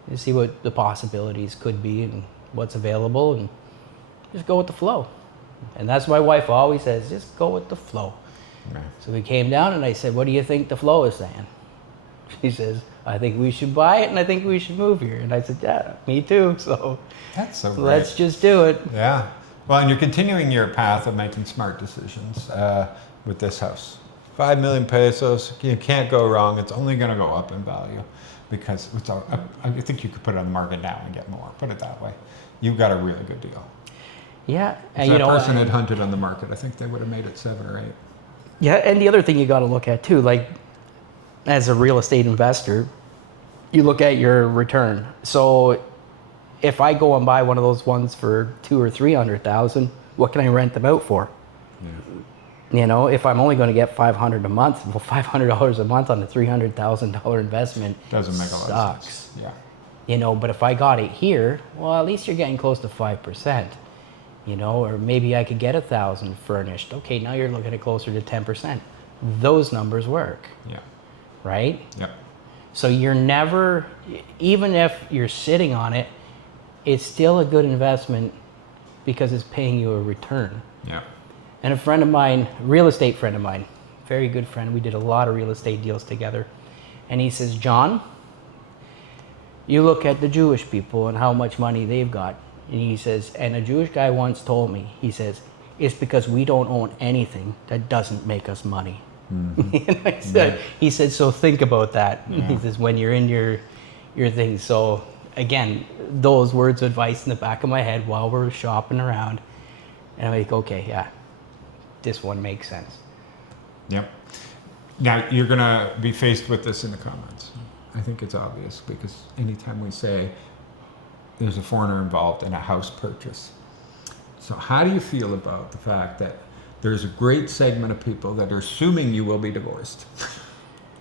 and see what the possibilities could be and what's available, and just go with the flow. And that's my wife always says, just go with the flow. Right. So we came down, and I said, what do you think the flow is saying? She says, I think we should buy it, and I think we should move here. And I said, yeah, me too. So That's so great. let's just do it. Yeah. Well, and you're continuing your path of making smart decisions with this house. 5 million pesos, you can't go wrong. It's only going to go up in value, because I think you could put it on the market now and get more. Put it that way. You've got a really good deal. Yeah. If And that person had hunted on the market, I think they would have made it 7 or 8. Yeah, and the other thing you got to look at too, like as a real estate investor, you look at your return. So if I go and buy one of those ones for 200,000 or 300,000, what can I rent them out for? You know, if I'm only going to get $500 a month, well, $500 a month on a $300,000 investment Doesn't make a lot of sucks. sense. Yeah. You know, but if I got it here, well, at least you're getting close to 5%. You know, or maybe I could get 1,000 furnished. Okay, now you're looking at closer to 10%. Those numbers work, Yeah. right? Yep. So you're never, even if you're sitting on it, it's still a good investment because it's paying you a return. Yeah. And a friend of mine, real estate friend of mine, very good friend, we did a lot of real estate deals together. And he says, John, you look at the Jewish people and how much money they've got. And he says, and a Jewish guy once told me, he says, it's because we don't own anything that doesn't make us money. And I said, he said, so think about that. He says, when you're in your thing. So again, those words of advice in the back of my head while we're shopping around. And I'm like, okay, yeah, this one makes sense. Yep. Now, you're going to be faced with this in the comments. I think it's obvious because anytime we say there's a foreigner involved in a house purchase. So how do you feel about the fact that there's a great segment of people that are assuming you will be divorced?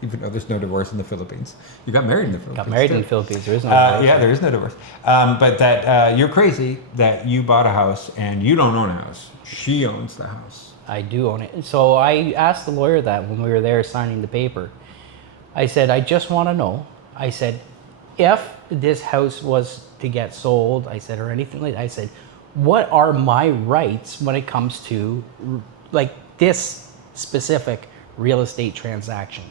Even though there's no divorce in the Philippines. You got married in the Philippines. Got married in the Philippines, there is no divorce. Yeah, there is no divorce. But that you're crazy that you bought a house and you don't own a house. She owns the house. I do own it. So I asked the lawyer that when we were there signing the paper. I said, I just want to know. I said, if this house was to get sold, I said, or anything like that, I said, what are my rights when it comes to like this specific real estate transaction?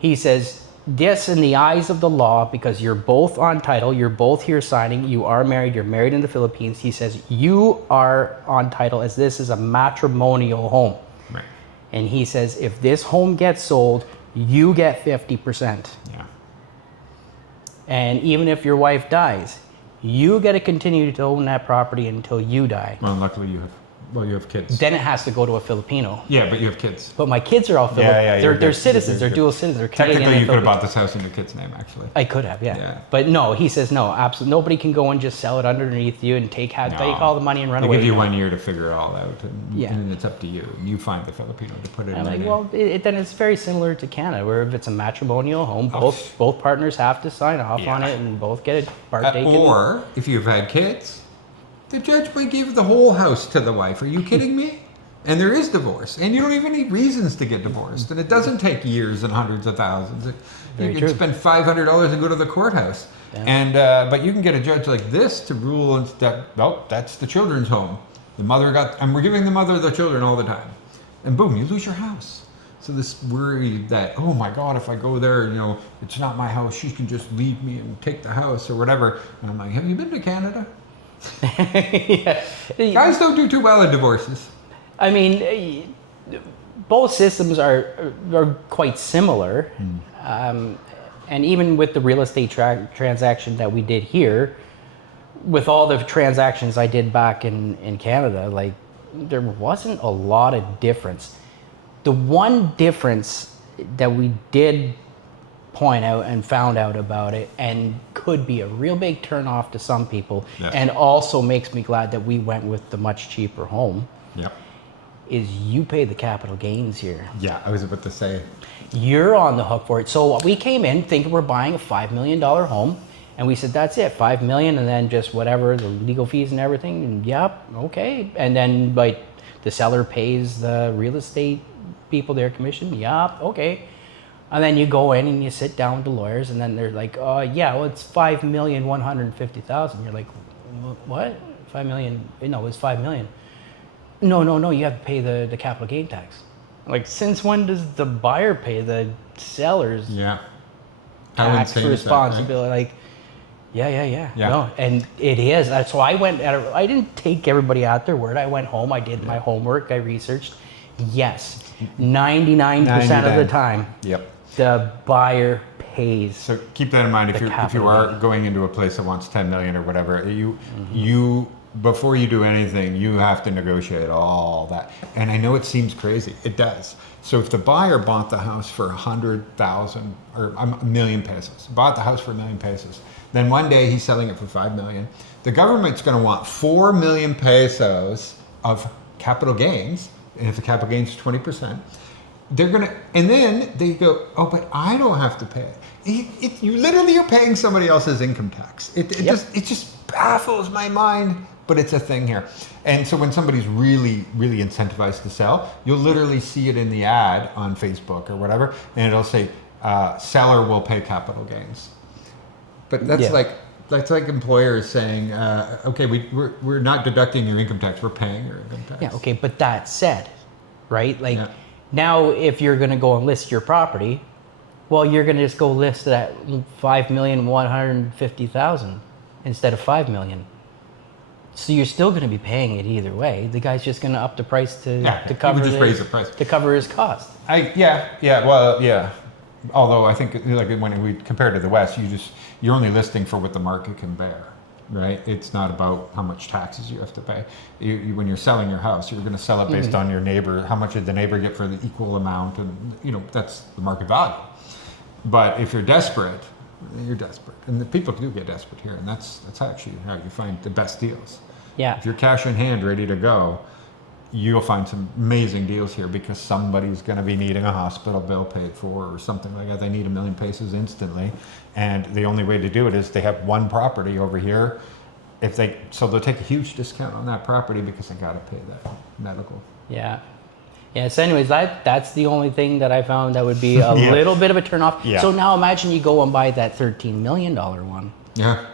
He says, this in the eyes of the law, because you're both on title, you're both here signing, you are married, you're married in the Philippines. He says, you are on title as this is a matrimonial home. Right. And he says, if this home gets sold, you get 50%. Yeah. And even if your wife dies, you get to continue to own that property until you die. Well, luckily you have kids. Then it has to go to a Filipino. Yeah, but you have kids. But my kids are all Filipino. yeah, you're they're good. citizens. You're They're good. dual citizens. They're Canadian Technically, and you could have Filipino. bought this house in your kid's name, actually. I could have, yeah. Yeah. But no, he says no, absolutely. Nobody can go and just sell it underneath you and take all the money and run They away. give you No. 1 year to figure it all out, and, Yeah. and it's up to you. You find the Filipino to put it in I'm their like, name. well, then it's very similar to Canada, where if it's a matrimonial home, both partners have to sign off on Yeah. it and both get a partake. in it. Or, if you've had kids, the judge might give the whole house to the wife. Are you kidding me? And there is divorce. And you don't even need reasons to get divorced. And it doesn't take years and hundreds of thousands. You Very can true. spend $500 and go to the courthouse. Yeah. And but you can get a judge like this to rule and that's the children's home. The mother and we're giving the mother the children all the time. And boom, you lose your house. So this worry that, oh my God, if I go there, it's not my house, she can just leave me and take the house or whatever. And I'm like, have you been to Canada? Yeah. Guys don't do too well in divorces. I mean, both systems are quite similar. And even with the real estate transaction that we did here, with all the transactions I did back in Canada, like there wasn't a lot of difference. The one difference that we did point out and found out about it and could be a real big turnoff to some people, Yes. and also makes me glad that we went with the much cheaper home, Yep. is you pay the capital gains here. Yeah, I was about to say. You're on the hook for it. So we came in thinking we're buying a $5 million home, and we said, that's it, $5 million, and then just whatever, the legal fees and everything, and yep, okay. And then like the seller pays the real estate people their commission, yep, okay. And then you go in and you sit down with the lawyers, and then they're like, yeah, well, it's $5,150,000. You're like, what? 5 million? No, it's 5 million. No, you have to pay the capital gain tax. Like, since when does the buyer pay the seller's Yeah. How tax insane is that, right? responsibility? Like, yeah. Yeah. No, and it is. So I went, I didn't take everybody at their word. I went home, I did my homework, I researched. Yes, 99% of the time, Yep. the buyer pays. So keep that in mind if The you capital are gain. going into a place that wants 10 million or whatever, you before you do anything, you have to negotiate all that. And I know it seems crazy. It does. So if the buyer bought the house for 100,000 or a million pesos, bought the house for 1 million pesos, then one day he's selling it for 5 million. The government's going to want 4 million pesos of capital gains. And if the capital gains is 20%, they're going to, and then they go, oh, but I don't have to pay. You literally are paying somebody else's income tax. It just baffles my mind, but it's a thing here. And so when somebody's really, really incentivized to sell, you'll literally see it in the ad on Facebook or whatever, and it'll say, seller will pay capital gains. But that's like employers saying, okay, we're not deducting your income tax, we're paying your income tax. Yeah, okay, but that said, right? Like now if you're gonna go and list your property, well, you're gonna just go list it at 5,150,000 instead of 5 million. So you're still gonna be paying it either way. The guy's just gonna up the price to cover raise the price to cover his cost. Although I think like when we compare to the West, you're only listing for what the market can bear, right? It's not about how much taxes you have to pay. When you're selling your house, you're going to sell it based on your neighbor. How much did the neighbor get for the equal amount, and that's the market value. But if you're desperate, you're desperate, and the people do get desperate here, and that's actually how you find the best deals. Yeah. If you're cash in hand, ready to go, you'll find some amazing deals here because somebody's going to be needing a hospital bill paid for or something like that. They need 1 million pesos instantly, and the only way to do it is they have one property over here. So they'll take a huge discount on that property because they got to pay that medical. Yeah. Yeah. So anyways, that's the only thing that I found that would be a little bit of a turnoff. Yeah. So now imagine you go and buy that $13 million one. Yeah.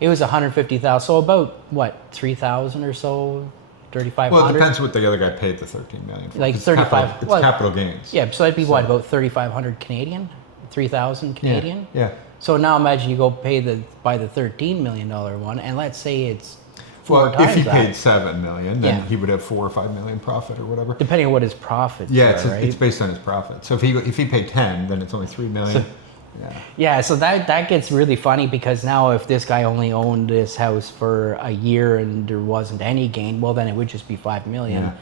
It was 150,000. So about what, 3,000 or so? 3,500. Well, it depends what the other guy paid the 13 million for. Like It's 35. It's capital gains. Yeah, so that'd be what, about 3,500 Canadian, 3,000 Canadian. Yeah. So now imagine you go buy the $13 million one, and let's say it's four Well, times if he that. paid 7 million, then Yeah. he would have 4 or 5 million profit or whatever. Depending on what his profits Yeah, are, right? it's based on his profit. So if he paid 10, then it's only 3 million. Yeah, so that gets really funny because now if this guy only owned this house for a year and there wasn't any gain, well then it would just be 5 million. Yeah.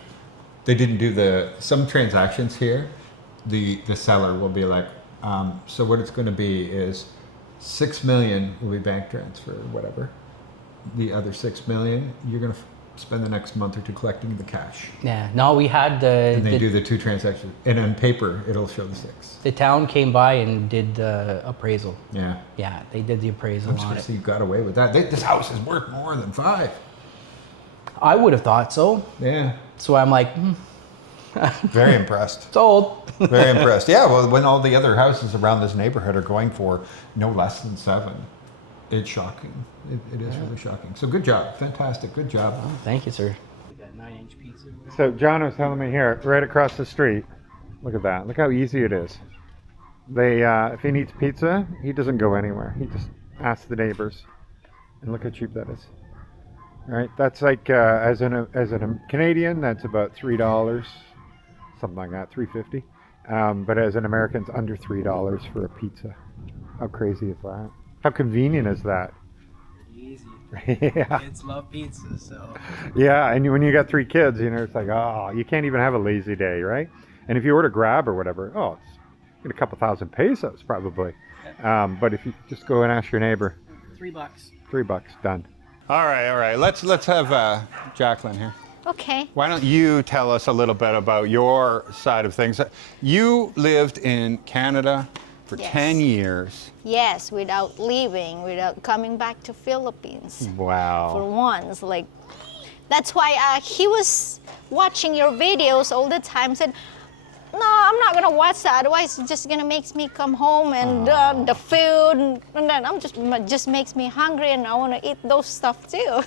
They didn't do some transactions here. The seller will be like, so what it's going to be is 6 million will be bank transfer or whatever. The other 6 million, you're going to spend the next month or two collecting the cash. Yeah. No, we had And they do the 2 transactions. And on paper, it'll show the 6. the town came by and did the appraisal. Yeah. Yeah, they did the appraisal I'm on surprised it. you got away with that. This house is worth more than 5. I would have thought so. Yeah. So I'm like, Very impressed. sold. Very impressed. Yeah, well, when all the other houses around this neighborhood are going for no less than 7, it's shocking. It is really shocking. So good job. Fantastic. Good job. Oh, thank you, sir. We got 9-inch pizza. So John was telling me here, right across the street. Look at that. Look how easy it is. They, if he needs pizza, he doesn't go anywhere. He just asks the neighbors, and look how cheap that is. All right, that's like as a Canadian, that's about $3, something like that, $3.50. But as an American, it's under $3 for a pizza. How crazy is that? How convenient is that? Easy. Yeah. Kids love pizza, so. Yeah, and when you got 3 kids, it's like, oh, you can't even have a lazy day, right? And if you order Grab or whatever, it's a couple thousand pesos probably. But if you just go and ask your neighbor, $3. $3, done. All right. Let's have Jacqueline here. Okay. Why don't you tell us a little bit about your side of things? You lived in Canada for Yes. 10 years. Yes, without leaving, without coming back to Philippines. For Wow. once, that's why he was watching your videos all the time. Said, "No, I'm not gonna watch that. Otherwise, it's just gonna makes me come home and the food, and then just makes me hungry, and I want to eat those stuff too."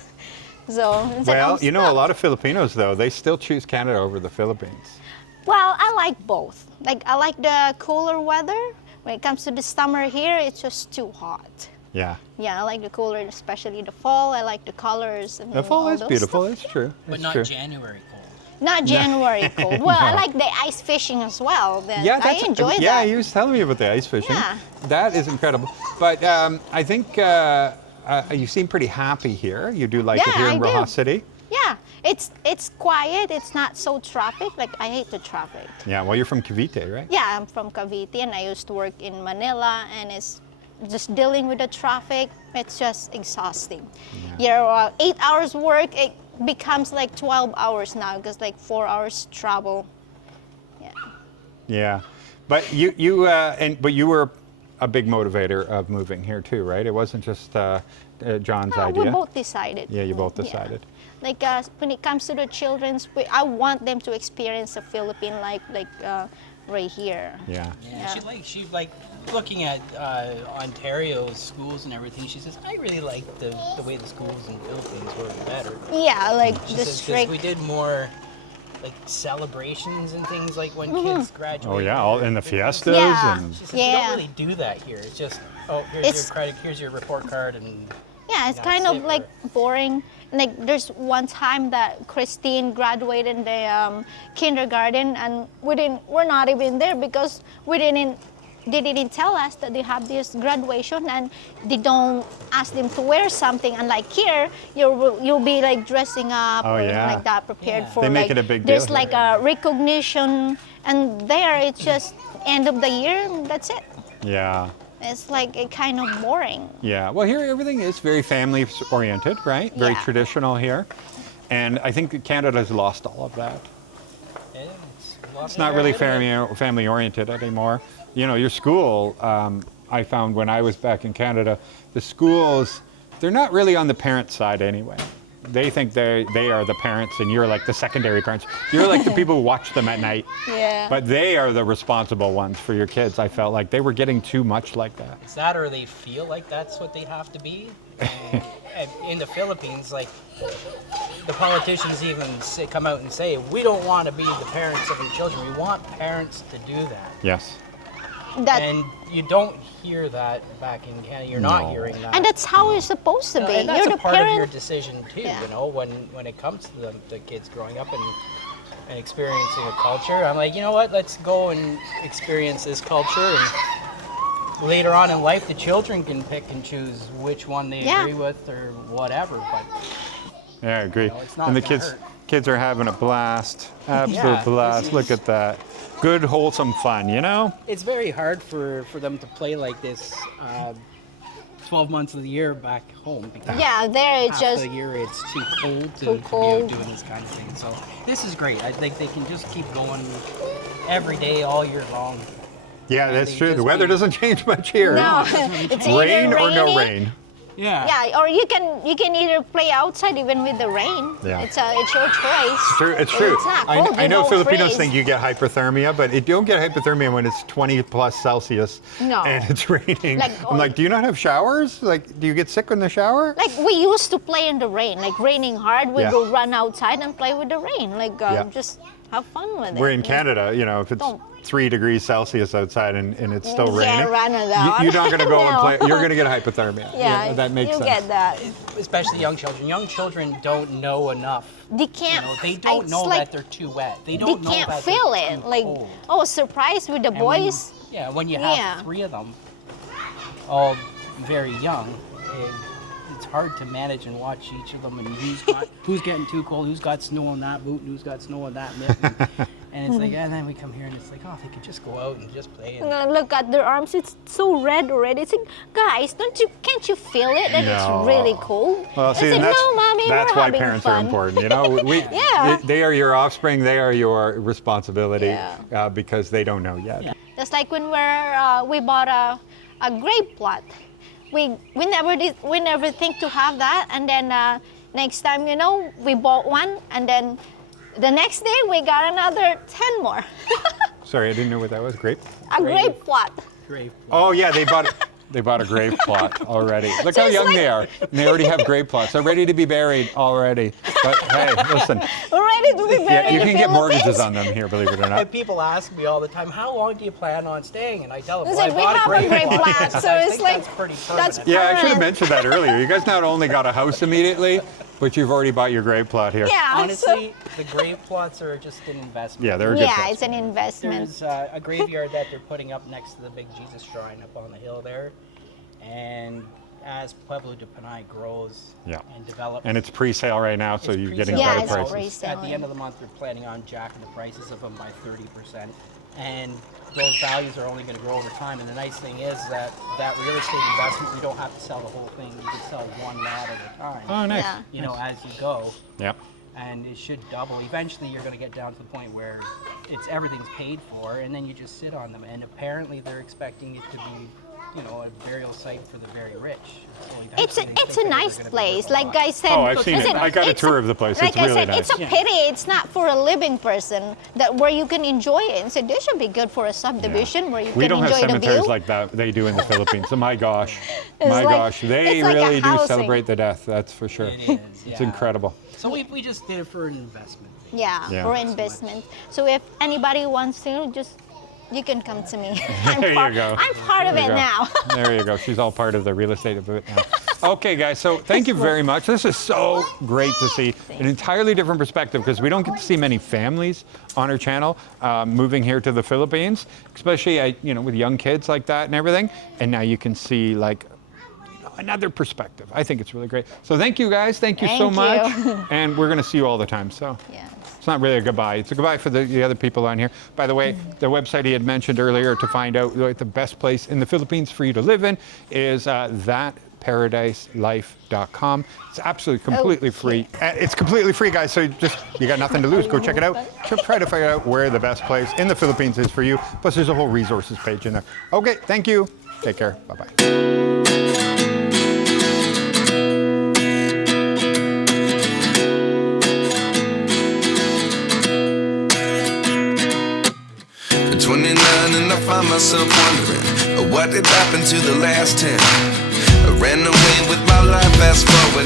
So instead, Well, I'm a stuck. lot of Filipinos, though, they still choose Canada over the Philippines. Well, I like both. I like the cooler weather. When it comes to the summer here, it's just too hot. Yeah. Yeah, I like the cooler, especially the fall. I like the colors. And The fall all is those beautiful. stuff. It's true. But It's not true. January cold. Not January cold. Well, I No. like the ice fishing as well. Yeah, I enjoy that. Yeah, he was telling me about the ice fishing. Yeah. That is incredible. But I think you seem pretty happy here. You do like it Yeah, here in I do. Roxas City? Yeah, it's quiet. It's not so traffic. Like I hate the traffic. Yeah, well, you're from Cavite, right? Yeah, I'm from Cavite and I used to work in Manila, and it's just dealing with the traffic. It's just exhausting. Your 8 hours work, it becomes like 12 hours now because like 4 hours travel. Yeah. Yeah. But but you were a big motivator of moving here too, right? It wasn't just John's idea. We both decided. Yeah, you both decided. Like when it comes to the children's, I want them to experience the Philippine like right here. Yeah. Yeah, she like looking at Ontario's schools and everything. She says, I really like the way the schools in the Philippines were better. Yeah, like She the says, 'cause strict. we did more like celebrations and things like when kids graduate. Oh yeah, all in the fiestas Yeah. and She said, we don't really do that here. It's just, oh, here's It's- your credit, here's your report card, and Yeah, it's That's kind of it, like boring. Like there's one time that Christine graduated in the kindergarten, and we're not even there because they didn't tell us that they have this graduation, and they don't ask them to wear something. And like here, you'll be like dressing up Oh, or yeah. like that, prepared Yeah. for. They make like, it a big There's deal like a recognition, and there it's just end of the year. And that's it. yeah. It's like a kind of boring. Yeah, well, here everything is very family oriented, right? Very Yeah. traditional here. And I think that Canada's lost all of that. It's not really family oriented anymore. You know, your school, I found when I was back in Canada, the schools, they're not really on the parent side anyway. They think they are the parents and you're like the secondary parents. You're like the people who watch them at night. Yeah. But they are the responsible ones for your kids. I felt like they were getting too much like that. It's that, or they feel like that's what they have to be. And in the Philippines, like the politicians even come out and say, we don't want to be the parents of your children. We want parents to do that. Yes. And you don't hear that back in Canada. You're not No. hearing that. And that's how it's supposed to be. And that's You're a the part of your parent. decision too. Yeah. You know, when it comes to the kids growing up and experiencing a culture, I'm like, you know what? Let's go and experience this culture. And later on in life, the children can pick and choose which one they Yeah. agree with or whatever. But Yeah, I agree. No, it's not And the gonna hurt. kids are having a blast. Absolute Yeah, blast. this Look is- at that. Good, wholesome fun, you know? it's very hard for them to play like this 12 months of the year back home. Because Yeah, there it's half just the year it's too cold to Too be out cold. doing this kind of thing. So this is great. I think they can just keep going every day, all year long. Yeah, that's they true. The just weather be- doesn't change much here. no. It's Rain either or no rainy- rain. Yeah. Yeah, or you can either play outside even with the rain. Yeah. It's your choice. True, it's If true. It's not I, cold, I you know don't Filipinos freeze. think you get hypothermia, but you don't get hypothermia when it's 20 plus Celsius No. and it's raining. Like, I'm like, do you not have showers? Like, do you get sick in the shower? Like we used to play in the rain, like raining hard, we Yeah. go run outside and play with the rain, like Yeah. just have fun with it. We're in Canada, you know, if it's Don't- 3 degrees Celsius outside and it's still You can't raining, run it out. you're not going to go and No. play. You're going to get hypothermia. Yeah, that makes you sense. get that. Especially young children. Young children don't know enough. They You can't. know, they don't it's know like that they're too wet. They they don't know can't that feel they're it. too Like cold. oh, surprise with the And when- boys. when you have Yeah. 3 of them, all very young, it's hard to manage and watch each of them and who's getting too cold, who's got snow on that boot, and who's got snow on that mitten. And it's like, and then we come here and it's like, oh, they could just go out and just play. And Look at their arms; it's so red already. It's like, guys, can't you feel it that No. it's really cold? Well, see, it's and like, that's, no, mommy, that's we're why having parents fun. are important. You know, Yeah. they are your offspring. They are your responsibility Yeah. because they don't know yet. Yeah. Just like when we bought a grape plot. We never think to have that, and then next time we bought one, and then the next day we got another 10 more. Sorry, I didn't know what that was. Grape? A grape plot. great. Oh yeah, they bought a grape plot already. Look how it's young like- they are. And they already have grape plots. They're ready to be buried already. But hey, listen, Ready to be buried yeah, you in can the get mortgages Philippines. on them here, believe it or And not. people ask me all the time, how long do you plan on staying? And I tell them, Listen, well, we I bought have a grape plot. plot, so I it's think like that's pretty that's permanent. Yeah, I should have permanent. mentioned that earlier. You guys not only got a house immediately, but you've already bought your grape plot here. Yeah. Honestly, the grape plots are just an investment. Yeah, they're a good Yeah, price. it's an investment. There's a graveyard that they're putting up next to the big Jesus shrine up on the hill there, and as Pueblo de Panay grows Yeah. and develops. And it's pre-sale right now, so It's you're getting pre-sale better Yeah, it's prices. pre-sale. At the end of the month, they're planning on jacking the prices of them by 30%. And those values are only going to grow over time. And the nice thing is that real estate investment, you don't have to sell the whole thing. You can sell one lot at a time. Oh, nice. Yeah. You know, as you go. Yep. And it should double. Eventually, you're going to get down to the point where everything's paid for, and then you just sit on them. And apparently, they're expecting it to be, you know, a burial site for the very rich. So It's eventually they a think that nice they're gonna be place. worth a Like lot. guys said, Oh, I've seen it. listen, I got a it's tour of the place. Like It's I really said, nice. it's a pity it's not for a living person that where you can enjoy it. And so this should be good for a subdivision where you We can don't have enjoy the cemeteries view. like that they do in the Philippines. So my gosh, It's my like- gosh, they it's like a really do housing. celebrate the death. That's for sure. It is, It's yeah. incredible. So we just did it for an investment. Yeah, Yeah. for investment. So if anybody wants to, you can come to me. I'm There you part, go. I'm part of There it you go. now. There you go. She's all part of the real estate of it now. Okay, guys. So thank you very much. This is so great to see an entirely different perspective because we don't get to see many families on our channel moving here to the Philippines, especially with young kids like that and everything. And now you can see like another perspective. I think it's really great. So thank you guys. Thank you so Thank much. you. And we're going to see you all the time. So. Yes. It's not really a goodbye. It's a goodbye for the other people on here. By the way, the website he had mentioned earlier to find out what the best place in the Philippines for you to live in is thatparadiselife.com. It's absolutely completely free. It's completely free, guys, so you got nothing to lose. Go check it out. Try to figure out where the best place in the Philippines is for you. Plus, there's a whole resources page in there. Okay, thank you. Take care. Bye-bye. At 29 and I find myself wondering what did happen to the last 10. I ran away with my life, fast forward